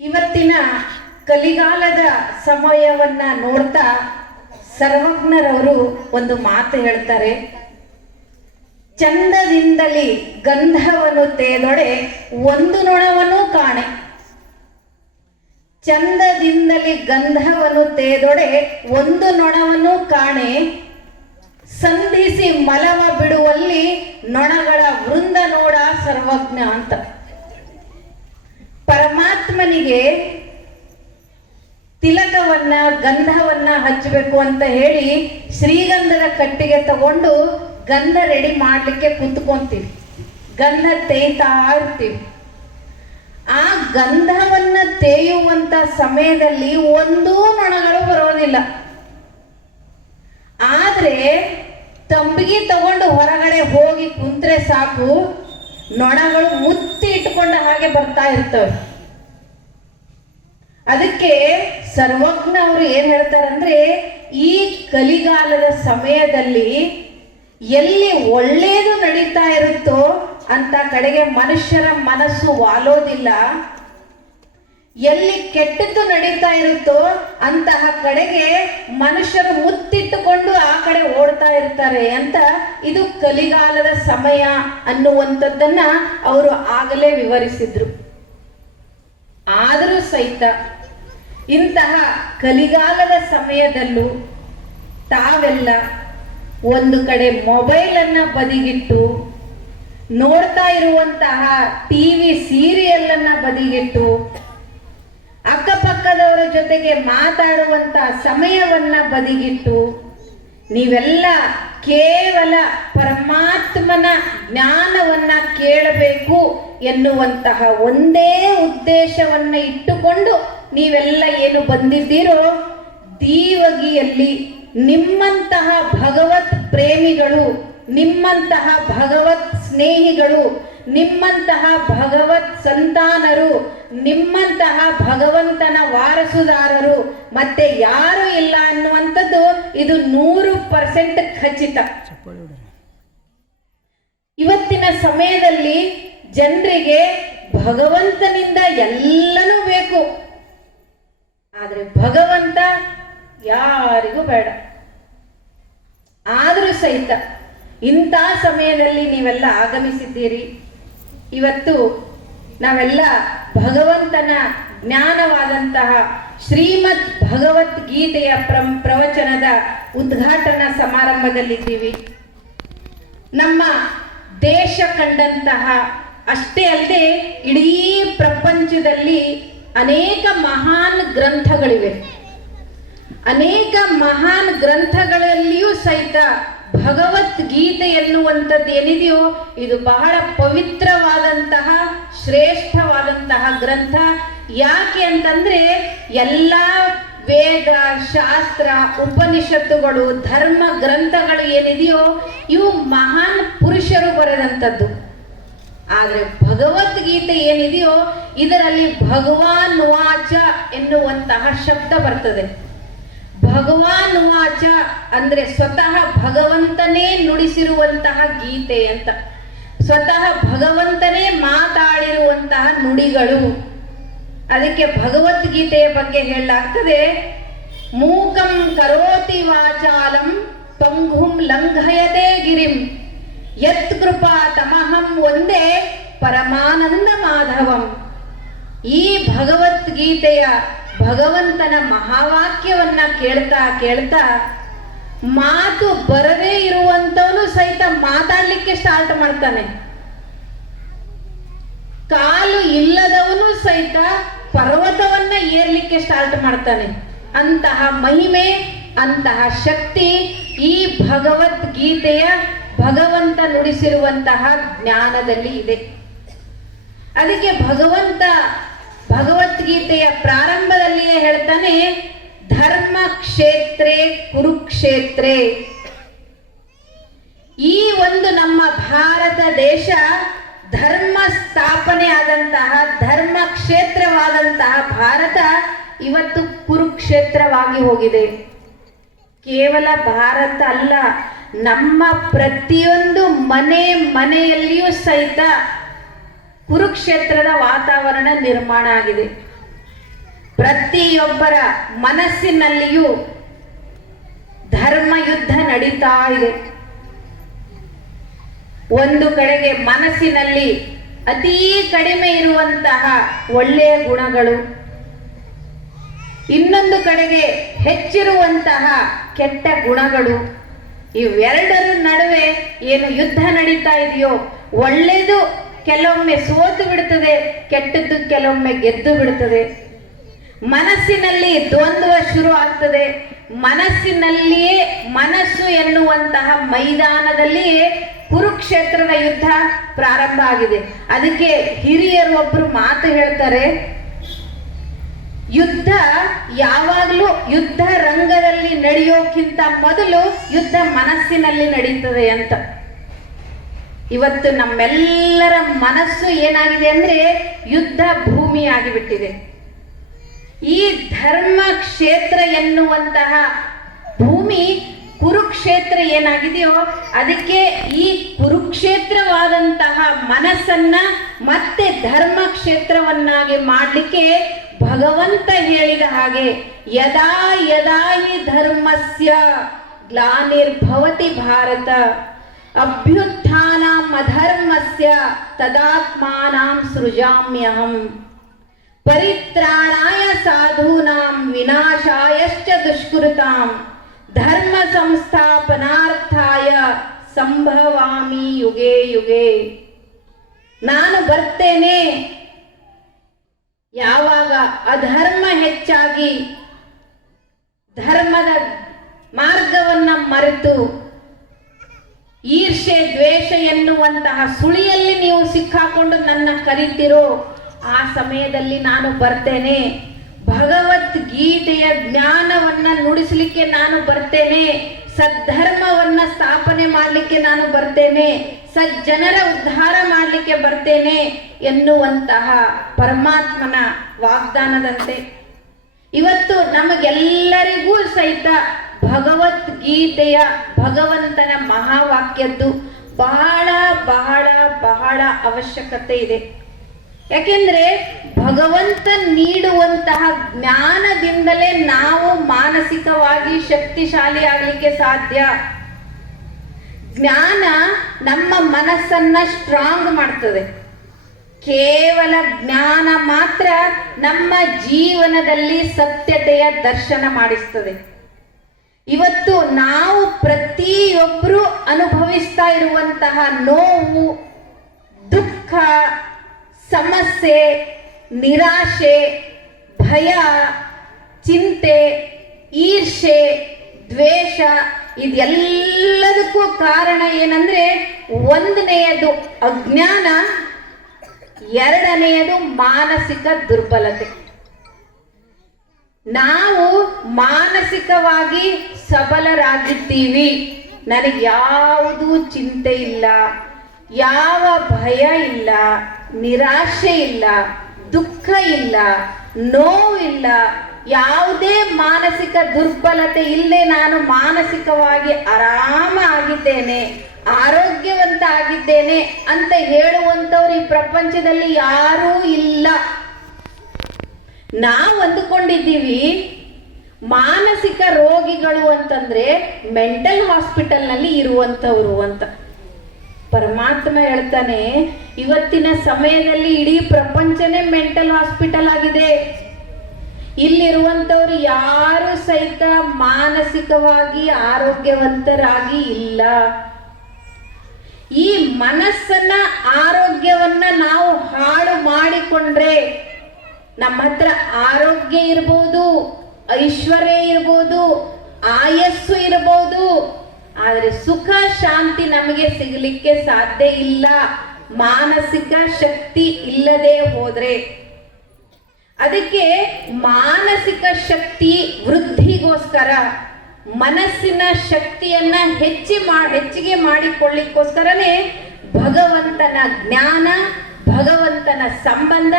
ಇವತ್ತಿನ ಕಲಿಗಾಲದ ಸಮಯವನ್ನ ನೋಡ್ತಾ ಸರ್ವಜ್ಞರವರು ಒಂದು ಮಾತು ಹೇಳ್ತಾರೆ. ಚಂದದಿಂದಲಿ ಗಂಧವನ್ನು ತೇದೊಡೆ ಒಂದು ನೊಣವನ್ನು ಕಾಣೆ. ಚಂದದಿಂದಲಿ ಗಂಧವನ್ನು ತೇದೊಡೆ ಒಂದು ನೊಣವನ್ನು ಕಾಣೆ. ಸಂಧಿಸಿ ಮಲವ ಬಿಡುವಲ್ಲಿ ನೊಣಗಳ ವೃಂದ ನೋಡ ಸರ್ವಜ್ಞ ಅಂತ. ಪರಮಾತ್ಮನಿಗೆ ತಿಲಕವನ್ನ ಗಂಧವನ್ನ ಹಚ್ಚಬೇಕು ಅಂತ ಹೇಳಿ ಶ್ರೀಗಂಧದ ಕಟ್ಟಿಗೆ ತಗೊಂಡು ಗಂಧ ರೆಡಿ ಮಾಡ್ಲಿಕ್ಕೆ ಕುತ್ಕೊಂತೀವಿ, ಗಂಧ ತೇಯ್ತಾ ಇರ್ತೀವಿ. ಆ ಗಂಧವನ್ನ ತೇಯುವಂತ ಸಮಯದಲ್ಲಿ ಒಂದೂ ನೊಣಗಳು ಬರೋದಿಲ್ಲ. ಆದ್ರೆ ತಂಬಿಗೆ ತಗೊಂಡು ಹೊರಗಡೆ ಹೋಗಿ ಕುಂತ್ರೆ ಸಾಕು, ನೊಣಗಳು ಮುತ್ತಿ ಇಟ್ಕೊಂಡ ಹಾಗೆ ಬರ್ತಾ ಇರ್ತವೆ. ಅದಕ್ಕೆ ಸರ್ವಜ್ಞ ಅವರು ಏನ್ ಹೇಳ್ತಾರಂದ್ರೆ, ಈ ಕಲಿಗಾಲದ ಸಮಯದಲ್ಲಿ ಎಲ್ಲಿ ಒಳ್ಳೇದು ನಡೀತಾ ಇರುತ್ತೋ ಅಂತ ಕಡೆಗೆ ಮನುಷ್ಯರ ಮನಸ್ಸು ವಾಲೋದಿಲ್ಲ, ಎಲ್ಲಿ ಕೆಟ್ಟದ್ದು ನಡೀತಾ ಇರುತ್ತೋ ಅಂತಹ ಕಡೆಗೆ ಮನುಷ್ಯರು ಮುತ್ತಿಟ್ಟುಕೊಂಡು ಆ ಕಡೆ ಓಡ್ತಾ ಇರ್ತಾರೆ ಅಂತ. ಇದು ಕಲಿಗಾಲದ ಸಮಯ ಅನ್ನುವಂಥದ್ದನ್ನ ಅವರು ಆಗಲೇ ವಿವರಿಸಿದ್ರು. ಆದರೂ ಸಹಿತ ಇಂತಹ ಕಲಿಗಾಲದ ಸಮಯದಲ್ಲೂ ತಾವೆಲ್ಲ ಒಂದು ಕಡೆ ಮೊಬೈಲ್ ಅನ್ನ ಬದಿಗಿಟ್ಟು ನೋಡ್ತಾ ಇರುವಂತಹ ಟಿವಿ ಸೀರಿಯಲ್ ಅನ್ನ ಬದಿಗಿಟ್ಟು ಅಕ್ಕಪಕ್ಕದವರ ಜೊತೆಗೆ ಮಾತಾಡುವಂತ ಸಮಯವನ್ನ ಬದಿಗಿಟ್ಟು ನೀವೆಲ್ಲ ಕೇವಲ ಪರಮಾತ್ಮನ ಜ್ಞಾನವನ್ನ ಕೇಳಬೇಕು ಎನ್ನುವಂತಹ ಒಂದೇ ಉದ್ದೇಶವನ್ನ ಇಟ್ಟುಕೊಂಡು ನೀವೆಲ್ಲ ಏನು ಬಂದಿದ್ದೀರೋ, ದೀವಗಿಯಲ್ಲಿ ನಿಮ್ಮಂತಹ ಭಗವತ್ ಪ್ರೇಮಿಗಳು, ನಿಮ್ಮಂತಹ ಭಗವತ್ ಸ್ನೇಹಿಗಳು, ನಿಮ್ಮಂತಹ ಭಗವತ್ ಸಂತಾನರು, ನಿಮ್ಮಂತಹ ಭಗವಂತನ ವಾರಸುದಾರರು ಮತ್ತೆ ಯಾರು ಇಲ್ಲ ಅನ್ನುವಂಥದ್ದು ಇದು 100% ಖಚಿತ. ಇವತ್ತಿನ ಸಮಯದಲ್ಲಿ ಜನರಿಗೆ ಭಗವಂತನಿಂದ ಎಲ್ಲನೂ ಬೇಕು, ಆದ್ರೆ ಭಗವಂತ ಯಾರಿಗೂ ಬೇಡ. ಆದರೂ ಸಹಿತ ಇಂಥ ಸಮಯದಲ್ಲಿ ನೀವೆಲ್ಲ ಆಗಮಿಸಿದ್ದೀರಿ. ಇವತ್ತು ನಾವೆಲ್ಲ ಭಗವಂತನ ಜ್ಞಾನವಾದಂತಹ ಶ್ರೀಮದ್ ಭಗವದ್ಗೀತೆಯ ಪ್ರವಚನದ ಉದ್ಘಾಟನಾ ಸಮಾರಂಭದಲ್ಲಿದ್ದೀವಿ. ನಮ್ಮ ದೇಶ ಕಂಡಂತಹ ಅಷ್ಟೇ ಅಲ್ಲದೆ ಇಡೀ ಪ್ರಪಂಚದಲ್ಲಿ ಅನೇಕ ಮಹಾನ್ ಗ್ರಂಥಗಳಿವೆ. ಅನೇಕ ಮಹಾನ್ ಗ್ರಂಥಗಳಲ್ಲಿಯೂ ಸಹಿತ ಭಗವದ್ಗೀತೆ ಎನ್ನುವಂಥದ್ದು ಏನಿದೆಯೋ ಇದು ಬಹಳ ಪವಿತ್ರವಾದಂತಹ ಶ್ರೇಷ್ಠವಾದಂತಹ ಗ್ರಂಥ. ಯಾಕೆ ಅಂತಂದ್ರೆ ಎಲ್ಲ ವೇದ ಶಾಸ್ತ್ರ ಉಪನಿಷತ್ತುಗಳು ಧರ್ಮ ಗ್ರಂಥಗಳು ಏನಿದೆಯೋ ಇವು ಮಹಾನ್ ಪುರುಷರು ಬರೆದಂಥದ್ದು. ಆದ್ರೆ ಭಗವದ್ಗೀತೆ ಏನಿದೆಯೋ ಇದರಲ್ಲಿ ಭಗವಾನ್ ವಾಚ ಎನ್ನುವಂತಹ ಶಬ್ದ ಬರ್ತದೆ. ಭಗವಾನ್ ವಾಚ ಅಂದ್ರೆ ಸ್ವತಃ ಭಗವಂತನೇ ನುಡಿಸಿರುವಂತಹ ಗೀತೆ ಅಂತ, ಸ್ವತಃ ಭಗವಂತನೇ ಮಾತಾಡಿರುವಂತಹ ನುಡಿಗಳು. ಅದಕ್ಕೆ ಭಗವದ್ಗೀತೆಯ ಬಗ್ಗೆ ಹೇಳಲಾಗ್ತದೆ, ಮೂಕಂ ಕರೋತಿ ವಾಚಾಲಂ ಪಂಗುಂ ಲಂಘಯತೆ ಗಿರಿಂ ಯತ್ ಕೃಪಾ ತಮಹಂ ಒಂದೇ ಪರಮಾನಂದ ಮಾಧವಂ. ಈ ಭಗವದ್ಗೀತೆಯ ಭಗವಂತನ ಮಹಾವಾಕ್ಯವನ್ನ ಕೇಳ್ತಾ ಕೇಳ್ತಾ ಮಾತು ಬರದೇ ಇರುವಂತವನು ಸಹಿತ ಮಾತಾಡ್ಲಿಕ್ಕೆ ಸ್ಟಾರ್ಟ್ ಮಾಡ್ತಾನೆ. ಕಾಲು ಇಲ್ಲದವನು ಸಹಿತ ಪರ್ವತವನ್ನ ಏರ್ಲಿಕ್ಕೆ ಸ್ಟಾರ್ಟ್ ಮಾಡ್ತಾನೆ. ಅಂತಹ ಮಹಿಮೆ, ಅಂತಹ ಶಕ್ತಿ ಈ ಭಗವದ್ಗೀತೆಯ ಭಗವಂತ ನುಡಿಸಿರುವಂತಹ ಜ್ಞಾನದಲ್ಲಿ ಇದೆ. ಅದಕ್ಕೆ ಭಗವಂತ ಭಗವದ್ಗೀತೆಯ ಪ್ರಾರಂಭದಲ್ಲಿಯೇ ಹೇಳ್ತಾನೆ, ಧರ್ಮ ಕ್ಷೇತ್ರೇ ಕುರುಕ್ಷೇತ್ರೇ. ಈ ಒಂದು ನಮ್ಮ ಭಾರತ ದೇಶ ಧರ್ಮ ಸ್ಥಾಪನೆ ಆದಂತಹ ಧರ್ಮ ಕ್ಷೇತ್ರವಾದಂತಹ ಭಾರತ ಇವತ್ತು ಕುರುಕ್ಷೇತ್ರವಾಗಿ ಹೋಗಿದೆ. ಕೇವಲ ಭಾರತ ಅಲ್ಲ, ನಮ್ಮ ಪ್ರತಿಯೊಂದು ಮನೆಯಲ್ಲಿಯೂ ಸಹಿತ ಕುರುಕ್ಷೇತ್ರದ ವಾತಾವರಣ ನಿರ್ಮಾಣ ಆಗಿದೆ. ಪ್ರತಿಯೊಬ್ಬರ ಮನಸ್ಸಿನಲ್ಲಿಯೂ ಧರ್ಮ ಯುದ್ಧ ನಡೀತಾ ಇದೆ. ಒಂದು ಕಡೆಗೆ ಮನಸ್ಸಿನಲ್ಲಿ ಅತೀ ಕಡಿಮೆ ಇರುವಂತಹ ಒಳ್ಳೆಯ ಗುಣಗಳು, ಇನ್ನೊಂದು ಕಡೆಗೆ ಹೆಚ್ಚಿರುವಂತಹ ಕೆಟ್ಟ ಗುಣಗಳು, ಇವೆರಡರ ನಡುವೆ ಏನು ಯುದ್ಧ ನಡೀತಾ ಇದೆಯೋ, ಒಳ್ಳೆಯದು ಕೆಲವೊಮ್ಮೆ ಸೋತು ಬಿಡುತ್ತದೆ, ಕೆಟ್ಟದ್ದು ಕೆಲವೊಮ್ಮೆ ಗೆದ್ದು ಬಿಡುತ್ತದೆ. ಮನಸ್ಸಿನಲ್ಲಿ ದ್ವಂದ್ವ ಶುರು ಆಗ್ತದೆ. ಮನಸ್ಸಿನಲ್ಲಿಯೇ, ಮನಸ್ಸು ಎನ್ನುವಂತಹ ಮೈದಾನದಲ್ಲಿಯೇ ಕುರುಕ್ಷೇತ್ರದ ಯುದ್ಧ ಪ್ರಾರಂಭ ಆಗಿದೆ. ಅದಕ್ಕೆ ಹಿರಿಯರು ಒಬ್ರು ಮಾತು ಹೇಳ್ತಾರೆ, ಯುದ್ಧ ಯಾವಾಗಲೂ ಯುದ್ಧ ರಂಗದಲ್ಲಿ ನಡೆಯೋಕ್ಕಿಂತ ಮೊದಲು ಯುದ್ಧ ಮನಸ್ಸಿನಲ್ಲಿ ನಡೀತದೆ ಅಂತ. ಇವತ್ತು ನಮ್ಮೆಲ್ಲರ ಮನಸ್ಸು ಏನಾಗಿದೆ ಅಂದ್ರೆ ಯುದ್ಧ ಭೂಮಿ ಆಗಿಬಿಟ್ಟಿದೆ. ಈ ಧರ್ಮ ಕ್ಷೇತ್ರ ಎನ್ನುವಂತಹ ಭೂಮಿ ಕುರುಕ್ಷೇತ್ರ ಏನಾಗಿದೆಯೋ, ಅದಕ್ಕೆ ಈ ಕುರುಕ್ಷೇತ್ರವಾದಂತಹ ಮನಸ್ಸನ್ನ ಮತ್ತೆ ಧರ್ಮ ಕ್ಷೇತ್ರವನ್ನಾಗಿ ಮಾಡಲಿಕ್ಕೆ ಭಗವಂತ ಹೇಳಿದ ಹಾಗೆ, ಯದಾ ಯದಾ ಹಿ ಧರ್ಮಸ್ಯ ಗ್ಲಾನಿರ್ಭವತಿ ಭಾರತ ಅಭ್ಯುತ್ಥಾನಂ ಅಧರ್ಮಸ್ಯ ತದಾತ್ಮಾನಾಂ ಸೃಜಾಮ್ಯಹಂ ಪರಿತ್ರಾಣಾಯ ಸಾಧೂನಾಂ ವಿನಾಶಾಯಶ್ಚ ದುಷ್ಕೃತಾಂ ಧರ್ಮ ಸಂಸ್ಥಾಪನಾರ್ಥಾಯ ಸಂಭವಾಮಿ ಯುಗೆ ಯುಗೆ. ನಾನು ಬರ್ತೇನೆ ಯಾವಾಗ ಅಧರ್ಮ ಹೆಚ್ಚಾಗಿ ಧರ್ಮದ ಮಾರ್ಗವನ್ನ ಮರೆತು ಈರ್ಷೆ ದ್ವೇಷ ಎನ್ನುವಂತಹ ಸುಳಿಯಲ್ಲಿ ನೀವು ಸಿಕ್ಕಾಕೊಂಡು ನನ್ನ ಕರೀತಿರೋ ಆ ಸಮಯದಲ್ಲಿ ನಾನು ಬರ್ತೇನೆ. ಭಗವದ್ಗೀತೆಯ ಜ್ಞಾನವನ್ನ ನುಡಿಸಲಿಕ್ಕೆ ನಾನು ಬರ್ತೇನೆ. ಸದ್ಧರ್ಮವನ್ನ ಸ್ಥಾಪನೆ ಮಾಡಲಿಕ್ಕೆ ನಾನು ಬರ್ತೇನೆ. ಸಜ್ಜನರ ಉದ್ಧಾರ ಮಾಡಲಿಕ್ಕೆ ಬರ್ತೇನೆ ಎನ್ನುವಂತಹ ಪರಮಾತ್ಮನ ವಾಗ್ದಾನದಂತೆ ಇವತ್ತು ನಮಗೆಲ್ಲರಿಗೂ ಸಹಿತ ಭಗವದ್ಗೀತೆಯ ಭಗವಂತನ ಮಹಾವಾಕ್ಯದ್ದು ಬಹಳ ಬಹಳ ಬಹಳ ಅವಶ್ಯಕತೆ ಇದೆ. ಯಾಕೆಂದ್ರೆ ಭಗವಂತ ನೀಡುವಂತಹ ಜ್ಞಾನದಿಂದಲೇ ನಾವು ಮಾನಸಿಕವಾಗಿ ಶಕ್ತಿಶಾಲಿ ಆಗಲಿಕ್ಕೆ ಸಾಧ್ಯ. ಜ್ಞಾನ ನಮ್ಮ ಮನಸ್ಸನ್ನ ಸ್ಟ್ರಾಂಗ್ ಮಾಡ್ತದೆ. ಕೇವಲ ಜ್ಞಾನ ಮಾತ್ರ ನಮ್ಮ ಜೀವನದಲ್ಲಿ ಸತ್ಯತೆಯ ದರ್ಶನ ಮಾಡಿಸ್ತದೆ. ಇವತ್ತು ನಾವು ಪ್ರತಿಯೊಬ್ಬರು ಅನುಭವಿಸ್ತಾ ಇರುವಂತಹ ನೋವು, ದುಃಖ, ಸಮಸ್ಯೆ, ನಿರಾಶೆ, ಭಯ, ಚಿಂತೆ, ಈರ್ಷೆ, ದ್ವೇಷ ಇದೆಲ್ಲದಕ್ಕೂ ಕಾರಣ ಏನಂದ್ರೆ, ಒಂದನೆಯದು ಅಜ್ಞಾನ, ಎರಡನೆಯದು ಮಾನಸಿಕ ದುರ್ಬಲತೆ. ನಾವು ಮಾನಸಿಕವಾಗಿ ಸಬಲರಾಗಿದ್ದೀವಿ, ನನಗೆ ಯಾವುದೂ ಚಿಂತೆ ಇಲ್ಲ, ಯಾವ ಭಯ ಇಲ್ಲ, ನಿರಾಶೆ ಇಲ್ಲ, ದುಃಖ ಇಲ್ಲ, ನೋವಿಲ್ಲ, ಯಾವುದೇ ಮಾನಸಿಕ ದುರ್ಬಲತೆ ಇಲ್ಲೇ ನಾನು ಮಾನಸಿಕವಾಗಿ ಆರಾಮ ಆಗಿದ್ದೇನೆ, ಆರೋಗ್ಯವಂತ ಆಗಿದ್ದೇನೆ ಅಂತ ಹೇಳುವಂಥವ್ರು ಈ ಪ್ರಪಂಚದಲ್ಲಿ ಯಾರೂ ಇಲ್ಲ. ನಾವು ಅಂದುಕೊಂಡಿದ್ದೀವಿ ಮಾನಸಿಕ ರೋಗಿಗಳು ಅಂತಂದ್ರೆ ಮೆಂಟಲ್ ಹಾಸ್ಪಿಟಲ್ನಲ್ಲಿ ಇರುವಂಥವ್ರು ಅಂತ. ಪರಮಾತ್ಮ ಹೇಳ್ತಾನೆ, ಇವತ್ತಿನ ಸಮಯದಲ್ಲಿ ಇಡೀ ಪ್ರಪಂಚನೇ ಮೆಂಟಲ್ ಹಾಸ್ಪಿಟಲ್ ಆಗಿದೆ. ಇಲ್ಲಿರುವಂಥವ್ರು ಯಾರು ಸಹಿತ ಮಾನಸಿಕವಾಗಿ ಆರೋಗ್ಯವಂತರಾಗಿ ಇಲ್ಲ. ಈ ಮನಸ್ಸನ್ನ ಆರೋಗ್ಯವನ್ನ ನಾವು ಹಾಳು ಮಾಡಿಕೊಂಡ್ರೆ ನಮ್ಮ ಹತ್ರ ಆರೋಗ್ಯ ಇರ್ಬೋದು, ಐಶ್ವರ್ಯ ಇರ್ಬೋದು, ಆಯಸ್ಸು ಇರಬಹುದು, ಆದರೆ ಸುಖ ಶಾಂತಿ ನಮಗೆ ಸಿಗಲಿಕ್ಕೆ ಸಾಧ್ಯ ಇಲ್ಲ ಮಾನಸಿಕ ಶಕ್ತಿ ಇಲ್ಲದೆ ಹೋದ್ರೆ. ಅದಕ್ಕೆ ಮಾನಸಿಕ ಶಕ್ತಿ ವೃದ್ಧಿಗೋಸ್ಕರ, ಮನಸ್ಸಿನ ಶಕ್ತಿಯನ್ನ ಹೆಚ್ಚಿಗೆ ಮಾಡಿಕೊಳ್ಳಿಕ್ಕೋಸ್ಕರನೇ ಭಗವಂತನ ಜ್ಞಾನ, ಭಗವಂತನ ಸಂಬಂಧ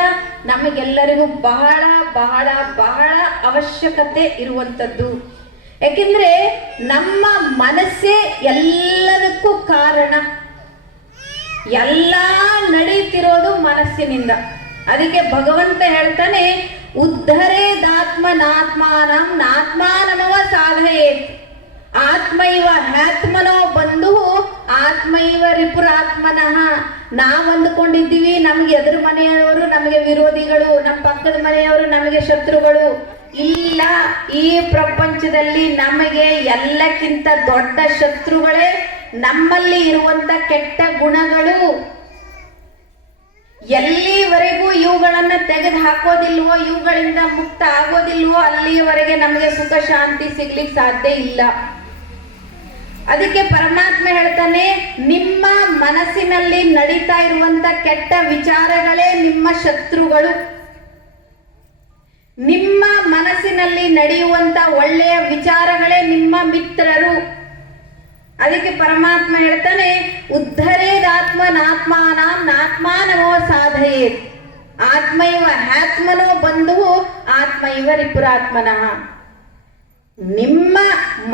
ನಮಗೆಲ್ಲರಿಗೂ ಬಹಳ ಬಹಳ ಬಹಳ ಅವಶ್ಯಕತೆ ಇರುವಂಥದ್ದು. ಯಾಕೆಂದ್ರೆ ನಮ್ಮ ಮನಸ್ಸೇ ಎಲ್ಲದಕ್ಕೂ ಕಾರಣ. ಎಲ್ಲ ನಡೀತಿರೋದು ಮನಸ್ಸಿನಿಂದ. ಅದಕ್ಕೆ ಭಗವಂತ ಹೇಳ್ತಾನೆ, ಉದ್ಧರೇದಾತ್ಮನಾತ್ಮಾನಂ ನಾತ್ಮಾನಮವ ಸಾಧಯೇತ್. ಆತ್ಮೈವ ಹ್ಯಾತ್ಮನೋ ಬಂಧು ಆತ್ಮೈವ ರಿಪುರಾತ್ಮನಃ. ನಾವು ಅಂದುಕೊಂಡಿದ್ದೀವಿ ನಮಗೆ ಎದುರು ಮನೆಯವರು ನಮಗೆ ವಿರೋಧಿಗಳು, ನಮ್ಮ ಪಕ್ಕದ ಮನೆಯವರು ನಮಗೆ ಶತ್ರುಗಳು. ಇಲ್ಲ, ಈ ಪ್ರಪಂಚದಲ್ಲಿ ನಮಗೆ ಎಲ್ಲಕ್ಕಿಂತ ದೊಡ್ಡ ಶತ್ರುಗಳೇ ನಮ್ಮಲ್ಲಿ ಇರುವಂತ ಕೆಟ್ಟ ಗುಣಗಳು. ಎಲ್ಲಿವರೆಗೂ ಇವುಗಳನ್ನ ತೆಗೆದು ಹಾಕೋದಿಲ್ವೋ, ಇವುಗಳಿಂದ ಮುಕ್ತ ಆಗೋದಿಲ್ವೋ, ಅಲ್ಲಿಯವರೆಗೆ ನಮಗೆ ಸುಖ ಶಾಂತಿ ಸಿಗ್ಲಿಕ್ಕೆ ಸಾಧ್ಯ ಇಲ್ಲ. ಅದಕ್ಕೆ ಪರಮಾತ್ಮ ಹೇಳ್ತಾನೆ, ನಿಮ್ಮ ಮನಸ್ಸಿನಲ್ಲಿ ನಡೀತಾ ಇರುವಂತ ಕೆಟ್ಟ ವಿಚಾರಗಳೇ ನಿಮ್ಮ ಶತ್ರುಗಳು, ನಿಮ್ಮ ಮನಸ್ಸಿನಲ್ಲಿ ನಡೆಯುವಂತ ಒಳ್ಳೆಯ ವಿಚಾರಗಳೇ ನಿಮ್ಮ ಮಿತ್ರರು. ಅದಕ್ಕೆ ಪರಮಾತ್ಮ ಹೇಳ್ತಾನೆ, ಉದ್ಧರೇದಾತ್ಮನಾತ್ಮಾನಾಂ ನಾತ್ಮಾನಮೋ ಸಾಧಯೇತ್. ಆತ್ಮೈವ ಹ್ಯಾತ್ಮನೋ ಬಂಧು ಆತ್ಮೈವ ರಿಪುರಾತ್ಮನಃ. ನಿಮ್ಮ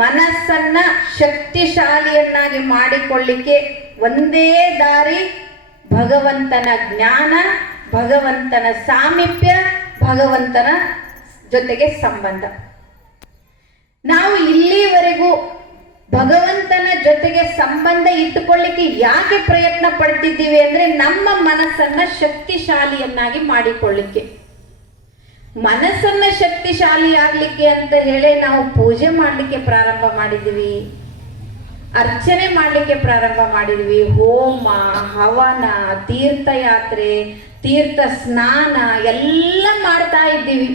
ಮನಸ್ಸನ್ನ ಶಕ್ತಿಶಾಲಿಯನ್ನಾಗಿ ಮಾಡಿಕೊಳ್ಳಿಕ್ಕೆ ಒಂದೇ ದಾರಿ, ಭಗವಂತನ ಜ್ಞಾನ, ಭಗವಂತನ ಸಾಮೀಪ್ಯ, ಭಗವಂತನ ಜೊತೆಗೆ ಸಂಬಂಧ. ನಾವು ಇಲ್ಲಿವರೆಗೂ ಭಗವಂತನ ಜೊತೆಗೆ ಸಂಬಂಧ ಇಟ್ಟುಕೊಳ್ಳಿಕ್ಕೆ ಯಾಕೆ ಪ್ರಯತ್ನ ಪಡ್ತಿದ್ದೀವಿ ಅಂದ್ರೆ, ನಮ್ಮ ಮನಸ್ಸನ್ನ ಶಕ್ತಿಶಾಲಿಯನ್ನಾಗಿ ಮಾಡಿಕೊಳ್ಳಿಕ್ಕೆ. ಮನಸ್ಸನ್ನ ಶಕ್ತಿಶಾಲಿ ಆಗ್ಲಿಕ್ಕೆ ಅಂತ ಹೇಳಿ ನಾವು ಪೂಜೆ ಮಾಡ್ಲಿಕ್ಕೆ ಪ್ರಾರಂಭ ಮಾಡಿದ್ವಿ, ಅರ್ಚನೆ ಮಾಡ್ಲಿಕ್ಕೆ ಪ್ರಾರಂಭ ಮಾಡಿದ್ವಿ, ಹೋಮ ಹವನ ತೀರ್ಥಯಾತ್ರೆ ತೀರ್ಥ ಸ್ನಾನ ಎಲ್ಲ ಮಾಡ್ತಾ ಇದ್ದೀವಿ.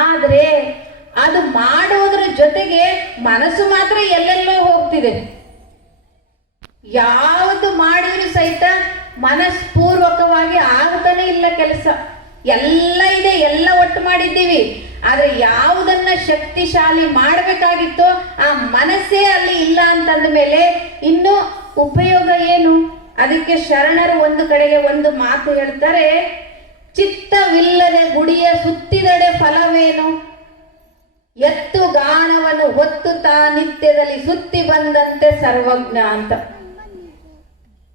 ಆದ್ರೆ ಅದು ಮಾಡೋದ್ರ ಜೊತೆಗೆ ಮನಸ್ಸು ಮಾತ್ರ ಎಲ್ಲೆಲ್ಲೋ ಹೋಗ್ತಿದೆ. ಯಾವುದು ಮಾಡಿದ್ರು ಸಹಿತ ಮನಸ್ಪೂರ್ವಕವಾಗಿ ಆಗ್ತಾನೆ ಇಲ್ಲ ಕೆಲಸ. ಎಲ್ಲ ಇದೆ, ಎಲ್ಲ ಒಟ್ಟು ಮಾಡಿದ್ದೀವಿ, ಆದ್ರೆ ಯಾವುದನ್ನ ಶಕ್ತಿಶಾಲಿ ಮಾಡಬೇಕಾಗಿತ್ತೋ ಆ ಮನಸ್ಸೇ ಅಲ್ಲಿ ಇಲ್ಲ ಅಂತಂದ ಮೇಲೆ ಇನ್ನು ಉಪಯೋಗ ಏನು? ಅದಕ್ಕೆ ಶರಣರು ಒಂದು ಕಡೆಗೆ ಒಂದು ಮಾತು ಹೇಳ್ತಾರೆ, ಚಿತ್ತವಿಲ್ಲದೆ ಗುಡಿಯ ಸುತ್ತಿದಡೆ ಫಲವೇನು, ಎತ್ತು ಗಾಣವನ್ನು ಹೊತ್ತು ತಾ ನಿತ್ಯದಲ್ಲಿ ಸುತ್ತಿ ಬಂದಂತೆ ಸರ್ವಜ್ಞ ಅಂತ.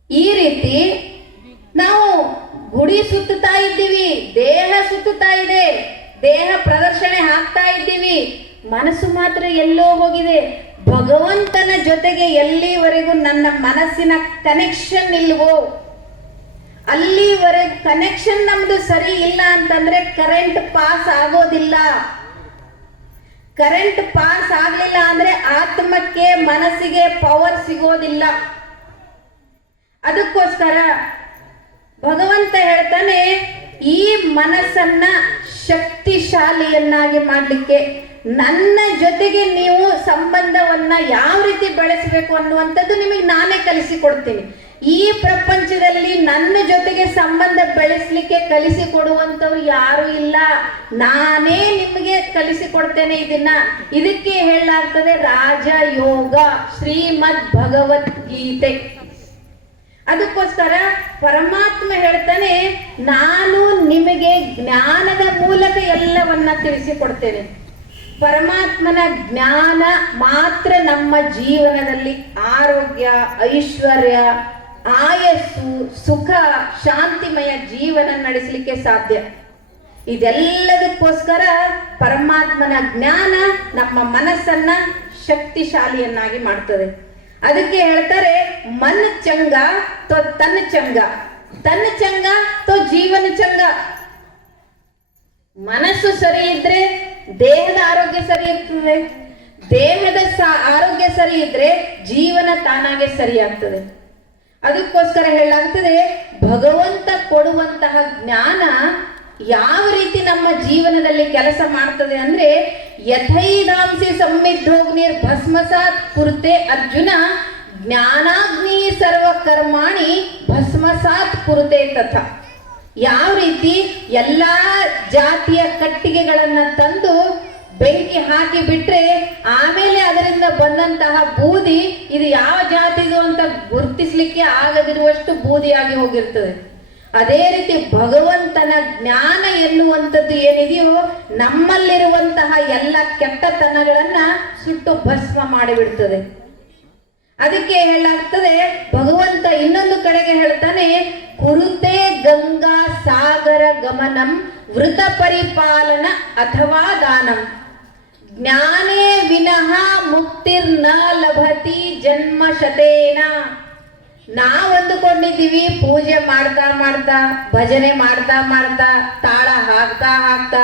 ಈ ರೀತಿ ನಾವು ಗುಡಿ ಸುತ್ತುತ್ತಾ ಇದ್ದೀವಿ, ದೇಹ ಸುತ್ತುತ್ತಾ ಇದೆ, ದೇಹ ಪ್ರದರ್ಶನೆ ಹಾಕ್ತಾ ಇದ್ದೀವಿ, ಮನಸ್ಸು ಮಾತ್ರ ಎಲ್ಲೋ ಹೋಗಿದೆ. ಭಗವಂತನ ಜೊತೆಗೆ ಎಲ್ಲಿವರೆಗೂ ನನ್ನ ಮನಸ್ಸಿನ ಕನೆಕ್ಷನ್ ಇಲ್ವೋ, ಅಲ್ಲಿವರೆಗೂ ಕನೆಕ್ಷನ್ ನಮ್ದು ಸರಿ ಇಲ್ಲ ಅಂತಂದ್ರೆ ಕರೆಂಟ್ ಪಾಸ್ ಆಗೋದಿಲ್ಲ. ಕರೆಂಟ್ ಪಾಸ್ ಆಗ್ಲಿಲ್ಲ ಅಂದ್ರೆ ಆತ್ಮಕ್ಕೆ ಮನಸ್ಸಿಗೆ ಪವರ್ ಸಿಗೋದಿಲ್ಲ. ಅದಕ್ಕೋಸ್ಕರ ಭಗವಂತ ಹೇಳ್ತಾನೆ, ಈ ಮನಸ್ಸನ್ನ ಶಕ್ತಿಶಾಲಿಯನ್ನಾಗಿ ಮಾಡಲಿಕ್ಕೆ ನನ್ನ ಜೊತೆಗೆ ನೀವು ಸಂಬಂಧವನ್ನ ಯಾವ ರೀತಿ ಬೆಳೆಸಬೇಕು ಅನ್ನುವಂಥದ್ದು ನಿಮಗೆ ನಾನೇ ಕಲಿಸಿಕೊಡ್ತೀನಿ. ಈ ಪ್ರಪಂಚದಲ್ಲಿ ನನ್ನ ಜೊತೆಗೆ ಸಂಬಂಧ ಬೆಳೆಸಲಿಕ್ಕೆ ಕಲಿಸಿಕೊಡುವಂಥವ್ರು ಯಾರು ಇಲ್ಲ, ನಾನೇ ನಿಮಗೆ ಕಲಿಸಿಕೊಡ್ತೇನೆ ಇದನ್ನ. ಇದಕ್ಕೆ ಹೇಳಲಾಗ್ತದೆ ರಾಜಯೋಗ, ಶ್ರೀಮದ್ ಭಗವದ್ಗೀತೆ. ಅದಕ್ಕೋಸ್ಕರ ಪರಮಾತ್ಮ ಹೇಳ್ತಾನೆ, ನಾನು ನಿಮಗೆ ಜ್ಞಾನದ ಮೂಲಕ ಎಲ್ಲವನ್ನ ತಿಳಿಸಿಕೊಡ್ತೇನೆ. ಪರಮಾತ್ಮನ ಜ್ಞಾನ ಮಾತ್ರ ನಮ್ಮ ಜೀವನದಲ್ಲಿ ಆರೋಗ್ಯ, ಐಶ್ವರ್ಯ, ಆಯಸ್ಸು, ಸುಖ, ಶಾಂತಿಮಯ ಜೀವನ ನಡೆಸಲಿಕ್ಕೆ ಸಾಧ್ಯ. ಇದೆಲ್ಲದಕ್ಕೋಸ್ಕರ ಪರಮಾತ್ಮನ ಜ್ಞಾನ ನಮ್ಮ ಮನಸ್ಸನ್ನ ಶಕ್ತಿಶಾಲಿಯನ್ನಾಗಿ ಮಾಡ್ತದೆ. ಅದಕ್ಕೆ ಹೇಳ್ತಾರೆ, ಮನ್ ಚಂಗ ತೋ ತನ್ ಚಂಗ, ತನ್ ಚಂಗ ತೋ ಜೀವನ ಚಂಗ. ಮನಸ್ಸು ಸರಿ ಇದ್ರೆ ದೇಹದ ಆರೋಗ್ಯ ಸರಿ ಇರ್ತದೆ, ದೇಹದ ಆರೋಗ್ಯ ಸರಿ ಇದ್ರೆ ಜೀವನ ತಾನಾಗೆ ಸರಿ ಆಗ್ತದೆ. ಅದಕ್ಕೋಸ್ಕರ ಹೇಳಲಾಗ್ತದೆ, ಭಗವಂತ ಕೊಡುವಂತಹ ಜ್ಞಾನ ಯಾವ ರೀತಿ ನಮ್ಮ ಜೀವನದಲ್ಲಿ ಕೆಲಸ ಮಾಡ್ತದೆ ಅಂದ್ರೆ, ಯಥೈದಾಂಸಿ ಸಂಮಿದ್ಧೋಗ್ನಿರ್ ಭಸ್ಮಸಾತ್ ಕುರುತೆ ಅರ್ಜುನ, ಜ್ಞಾನಾಗ್ನಿ ಸರ್ವಕರ್ಮಾಣಿ ಭಸ್ಮಸಾತ್ ಕುರುತೆ ತಥ. ಯಾವ ರೀತಿ ಎಲ್ಲಾ ಜಾತಿಯ ಕಟ್ಟಿಗೆಗಳನ್ನ ತಂದು ಬೆಂಕಿ ಹಾಕಿ ಬಿಟ್ರೆ ಆಮೇಲೆ ಅದರಿಂದ ಬಂದಂತಹ ಬೂದಿ ಇದು ಯಾವ ಜಾತಿದು ಅಂತ ಗುರುತಿಸ್ಲಿಕ್ಕೆ ಆಗದಿರುವಷ್ಟು ಬೂದಿಯಾಗಿ ಹೋಗಿರ್ತದೆ. ಅದೇ ರೀತಿ ಭಗವಂತನ ಜ್ಞಾನ ಎನ್ನುವಂಥದ್ದು ಏನಿದೆಯೋ ನಮ್ಮಲ್ಲಿರುವಂತಹ ಎಲ್ಲ ಕೆಟ್ಟತನಗಳನ್ನ ಸುಟ್ಟು ಭಸ್ಮ ಮಾಡಿಬಿಡ್ತದೆ. ಅದಕ್ಕೆ ಹೇಳಲಾಗ್ತದೆ, ಭಗವಂತ ಇನ್ನೊಂದು ಕಡೆಗೆ ಹೇಳ್ತಾನೆ, ಕುರುತೆ ಗಂಗಾ ಸಾಗರ ಗಮನಂ ವೃತ ಪರಿಪಾಲನ ಅಥವಾ ದಾನಂ ಜ್ಞಾನೇ ವಿನಃ ಮುಕ್ತಿರ್ನ ಲಭತಿ ಜನ್ಮ ಶತೇನ. ನಾವು ಅಂದುಕೊಂಡಿದ್ದೀವಿ ಪೂಜೆ ಮಾಡ್ತಾ ಮಾಡ್ತಾ, ಭಜನೆ ಮಾಡ್ತಾ ಮಾಡ್ತಾ, ತಾಳ ಹಾಕ್ತಾ ಹಾಕ್ತಾ,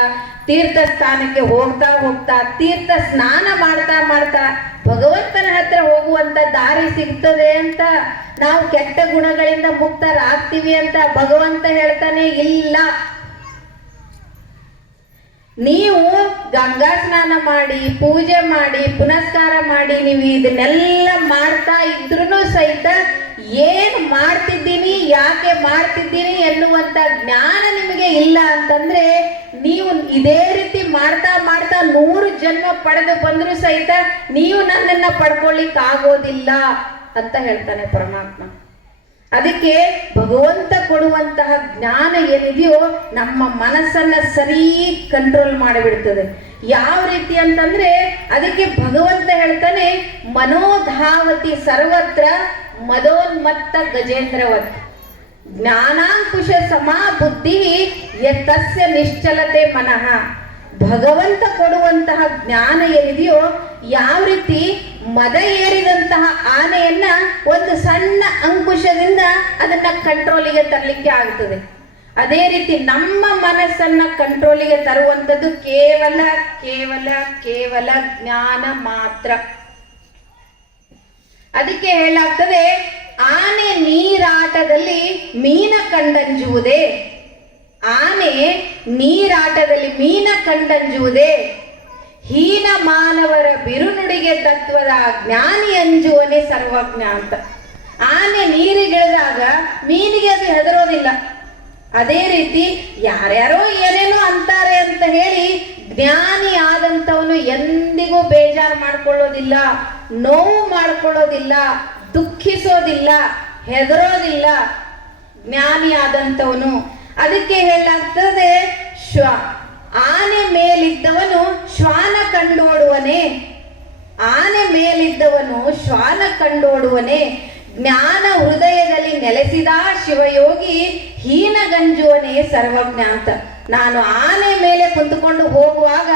ತೀರ್ಥ ಸ್ಥಾನಕ್ಕೆ ಹೋಗ್ತಾ ಹೋಗ್ತಾ, ತೀರ್ಥ ಸ್ನಾನ ಮಾಡ್ತಾ ಮಾಡ್ತಾ ಭಗವಂತನ ಹತ್ರ ಹೋಗುವಂತ ದಾರಿ ಸಿಗ್ತದೆ ಅಂತ, ನಾವು ಕೆಟ್ಟ ಗುಣಗಳಿಂದ ಮುಕ್ತರಾಗ್ತೀವಿ ಅಂತ ಭಗವಂತ ಹೇಳ್ತಾನೆ ಇಲ್ಲ. ನೀವು ಗಂಗಾ ಸ್ನಾನ ಮಾಡಿ, ಪೂಜೆ ಮಾಡಿ, ಪುನಸ್ಕಾರ ಮಾಡಿ, ನೀವು ಇದನ್ನೆಲ್ಲ ಮಾಡ್ತಾ ಇದ್ರೂ ಸಹಿತ ಏನು ಮಾಡ್ತಿದ್ದೀನಿ, ಯಾಕೆ ಮಾಡ್ತಿದ್ದೀನಿ ಎನ್ನುವಂತ ಜ್ಞಾನ ನಿಮಗೆ ಇಲ್ಲ ಅಂತಂದ್ರೆ, ನೀವು ಇದೇ ರೀತಿ ಮಾಡ್ತಾ ಮಾಡ್ತಾ 100 ಜನ್ಮ ಪಡೆದು ಬಂದರೂ ಸಹಿತ ನೀವು ನನ್ನನ್ನ ಪಡ್ಕೊಳ್ಳಿಕ್ ಆಗೋದಿಲ್ಲ ಅಂತ ಹೇಳ್ತಾನೆ ಪರಮಾತ್ಮ. ಅದಕ್ಕೆ ಭಗವಂತ ಕೊಡುವಂತಹ ಜ್ಞಾನ ಏನಿದೆಯೋ ನಮ್ಮ ಮನಸ್ಸನ್ನ ಸರಿ ಕಂಟ್ರೋಲ್ ಮಾಡಿಬಿಡ್ತದೆ. ಯಾವ ರೀತಿ ಅಂತಂದ್ರೆ, ಅದಕ್ಕೆ ಭಗವಂತ ಹೇಳ್ತಾನೆ, ಮನೋಧಾವತಿ ಸರ್ವತ್ರ ಮದೋನ್ಮತ್ತ ಗಜೇಂದ್ರವತ್ ಜ್ಞಾನಾಂಕುಶ ಸಮಾ ಬುದ್ಧಿ ಯತಸ್ಯ ನಿಶ್ಚಲತೆ ಮನಃ. ಭಗವಂತ ಕೊಡುವಂತಹ ಜ್ಞಾನ ಏನಿದೆಯೋ, ಯಾವ ರೀತಿ ಮದ ಏರಿದಂತಹ ಆನೆಯನ್ನ ಒಂದು ಸಣ್ಣ ಅಂಕುಶದಿಂದ ಅದನ್ನ ಕಂಟ್ರೋಲಿಗೆ ತರಲಿಕ್ಕೆ ಆಗ್ತದೆ. ಅದೇ ರೀತಿ ನಮ್ಮ ಮನಸ್ಸನ್ನ ಕಂಟ್ರೋಲಿಗೆ ತರುವಂಥದ್ದು ಕೇವಲ ಕೇವಲ ಕೇವಲ ಜ್ಞಾನ ಮಾತ್ರ. ಅದಕ್ಕೆ ಹೇಳಾಗ್ತದೆ, ಆನೆ ನೀರಾಟದಲ್ಲಿ ಮೀನ ಕಂಡಂಜುವುದೇ, ಆನೆ ನೀರಾಟದಲ್ಲಿ ಮೀನ ಕಂಡಂಜುವುದೇ, ಹೀನ ಮಾನವರ ಬಿರುನುಡಿಗೆ ತತ್ವದ ಜ್ಞಾನಿ ಅಂಜುವನೇ ಸರ್ವಜ್ಞ ಅಂತ. ಆನೆ ನೀರಿಗಿಳಿದಾಗ ಮೀನಿಗೆ ಅದು ಹೆದರೋದಿಲ್ಲ. ಅದೇ ರೀತಿ ಯಾರ್ಯಾರೋ ಏನೇನೋ ಅಂತಾರೆ ಅಂತ ಹೇಳಿ ಜ್ಞಾನಿ ಆದಂಥವನು ಎಂದಿಗೂ ಬೇಜಾರು ಮಾಡ್ಕೊಳ್ಳೋದಿಲ್ಲ, ನೋವು ಮಾಡ್ಕೊಳ್ಳೋದಿಲ್ಲ, ದುಃಖಿಸೋದಿಲ್ಲ, ಹೆದರೋದಿಲ್ಲ ಜ್ಞಾನಿ ಆದಂಥವನು. ಅದಕ್ಕೆ ಹೇಳಾಗ್ತದೆ, ಆನೆ ಮೇಲಿದ್ದವನು ಶ್ವಾನ ಕಂಡೋಡುವನೇ, ಆನೆ ಮೇಲಿದ್ದವನು ಶ್ವಾನ ಕಂಡೋಡುವನೇ, ಜ್ಞಾನ ಹೃದಯದಲ್ಲಿ ನೆಲೆಸಿದ ಶಿವಯೋಗಿ ಹೀನಗಂಜುವನೇ ಸರ್ವಜ್ಞ ಅಂತ. ನಾನು ಆನೆ ಮೇಲೆ ಕುಂತುಕೊಂಡು ಹೋಗುವಾಗ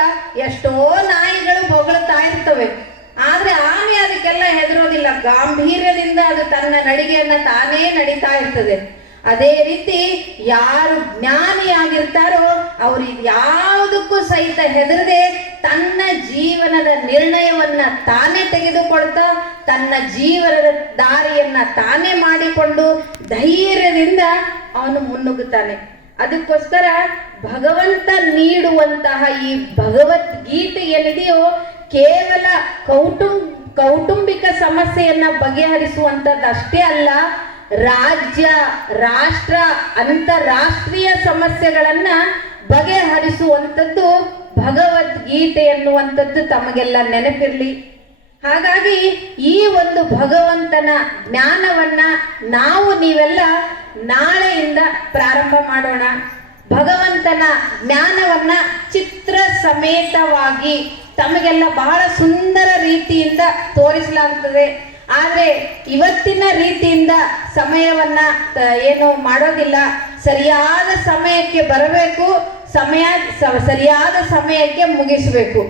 ಎಷ್ಟೋ ನಾಯಿಗಳು ಹೊಗಳ್ತಾ ಇರ್ತವೆ, ಆದ್ರೆ ಆನೆ ಅದಕ್ಕೆಲ್ಲ ಹೆದರೋದಿಲ್ಲ, ಗಾಂಭೀರ್ಯದಿಂದ ಅದು ತನ್ನ ನಡಿಗೆಯನ್ನ ತಾನೇ ನಡೀತಾ ಇರ್ತದೆ. ಅದೇ ರೀತಿ ಯಾರು ಜ್ಞಾನಿಯಾಗಿರ್ತಾರೋ ಅವರು ಯಾವುದಕ್ಕೂ ಸಹಿತ ಹೆದರದೆ ತನ್ನ ಜೀವನದ ನಿರ್ಣಯವನ್ನ ತಾನೇ ತೆಗೆದುಕೊಳ್ತಾ, ತನ್ನ ಜೀವನದ ದಾರಿಯನ್ನ ತಾನೇ ಮಾಡಿಕೊಂಡು ಧೈರ್ಯದಿಂದ ಅವನು ಮುನ್ನುಗ್ಗುತ್ತಾನೆ. ಅದಕ್ಕೋಸ್ಕರ ಭಗವಂತ ನೀಡುವಂತಹ ಈ ಭಗವದ್ಗೀತೆ ಏನಿದೆಯೋ, ಕೇವಲ ಕೌಟುಂಬಿಕ ಸಮಸ್ಯೆಯನ್ನ ಬಗೆಹರಿಸುವಂಥದ್ದು ಅಷ್ಟೇ ಅಲ್ಲ, ರಾಜ್ಯ, ರಾಷ್ಟ್ರ, ಅಂತಾರಾಷ್ಟ್ರೀಯ ಸಮಸ್ಯೆಗಳನ್ನ ಬಗೆಹರಿಸುವಂಥದ್ದು ಭಗವದ್ಗೀತೆ ಎನ್ನುವಂಥದ್ದು ತಮಗೆಲ್ಲ ನೆನಪಿರ್ಲಿ. ಹಾಗಾಗಿ ಈ ಒಂದು ಭಗವಂತನ ಜ್ಞಾನವನ್ನ ನಾವು ನೀವೆಲ್ಲ ನಾಳೆಯಿಂದ ಪ್ರಾರಂಭ ಮಾಡೋಣ. ಭಗವಂತನ ಜ್ಞಾನವನ್ನ ಚಿತ್ರ ಸಮೇತವಾಗಿ ತಮಗೆಲ್ಲ ಬಹಳ ಸುಂದರ ರೀತಿಯಿಂದ ತೋರಿಸಲಾಗ್ತದೆ. ಆದರೆ ಇವತ್ತಿನ ರೀತಿಯಿಂದ ಸಮಯವನ್ನ ಏನು ಮಾಡೋದಿಲ್ಲ. ಸರಿಯಾದ ಸಮಯಕ್ಕೆ ಬರಬೇಕು, ಸರಿಯಾದ ಸಮಯಕ್ಕೆ ಮುಗಿಸಬೇಕು.